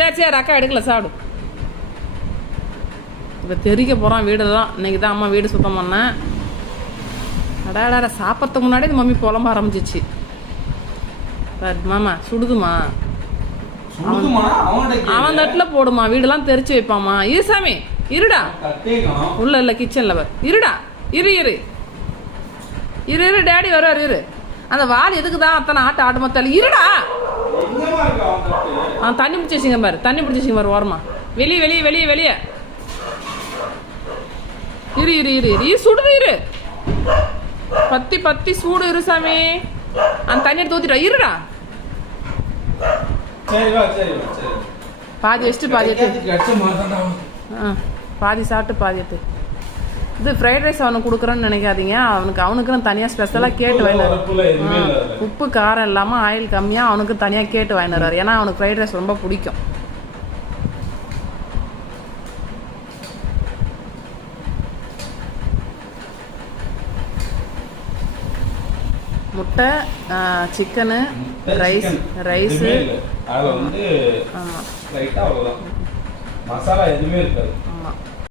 சரி சரி அக்கா எடுக்கல சாப்பிடு. இப்போ தெரிக்க போகிறான் வீடு தான். இன்னைக்கு தான் அம்மா வீடு சுத்தம் பண்ணேன். அடாடா சாப்பிட்றதுக்கு முன்னாடி இந்த மம்மி புலம்ப ஆரம்பிச்சிச்சு. மாமா சுடுதுமா, அவன் தட்டில் போடுமா, வீடெல்லாம் தெரிச்சு வைப்பாமா. இரு சாமி இருடா, உள்ள இல்லை கிச்சனில் வர இருடா, இரு இரு இரு இரு டேடி வருவார் இரு. அந்த வால் எதுக்கு தான் அத்தனை ஆட்டு மத்தால இருடா. தண்ணி பிடிச்சி வச்சுங்க பாரு, தண்ணி பிடிச்சி வச்சுங்க பாரு ஓரமா. வெளியே வெளியே வெளியே வெளியே இரு இரு இரு இரு சுடுது இரு. பத்தி பத்தி சூடு இரு சாமி. அந்த தண்ணி எடுத்து ஊத்திட்டா இருடா. பாதி வச்சுட்டு பாதி பாதி சாப்பிட்டு பாதி எடுத்து. இது ஃப்ரைட் ரைஸ் அவனுக்கு கொடுக்குறேன்னு நினைக்காதீங்க. அவனுக்குன்னு தனியாக ஸ்பெஷலாக கேட்டு வாங்கினார். உப்பு காரம் இல்லாமல் ஆயில் கம்மியாக அவனுக்கு தனியாக கேட்டு வாங்கினார். ஏன்னா அவனுக்கு ஃப்ரைட் ரைஸ் ரொம்ப பிடிக்கும். முட்டை, சிக்கனு, ரைஸு. மசாலா எதுவுமே இருக்காது.